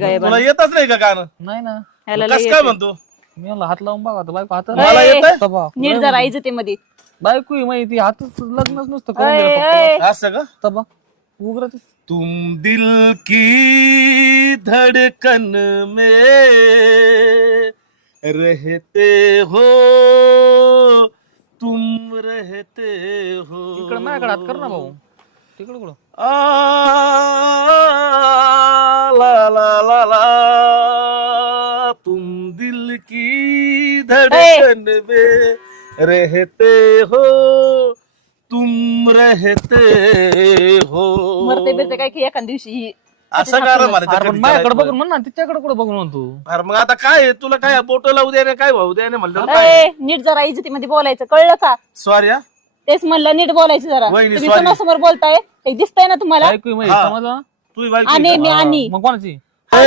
तुला येतच नाही का गाणं? नाही ना ह्याला कस काय म्हणतो? मी म्हणलं हात लावून बघा बायको हात मला येतंय? नीट जरा इज्जतीमध्ये बायको ही माहिती हातच लग्नच नुसतं करून अय, दिलं अय. फक्त. असं का? तबा उग्र ते. तुम दिल की धड़कन में रहते हो, तुम रहते हो. इकडं माझ्याकडे हात कर ना भाऊ तिकडं कुठं आ, ला ला ला ला, तुम दिल की धड़कन में रहते हो, तुम रहते हो. मरते बिरते काय की एखाद दिवशी असं का रे मला अरे पण माझ्याकडे बघून म्हण ना तिच्याकडे कुठं बघून म्हणतो अरे मग आता काय आहे? तुला काय बोट लावू द्या काय भाऊ द्या म्हणलं काय? अय, नीट जरा इज्जतीमध्ये बोलायचं कळलं का? सॉरी हा. तेच म्हणलं नीट बोलायचं जरा. वहिनी, तुम्ही sorry. कोणासमोर बोलताय हे दिसतंय ना तुम्हाला? बायको ही माहिती हा. समजलं तुझी बायको आणि आहे मी का? आणि मग कोणाची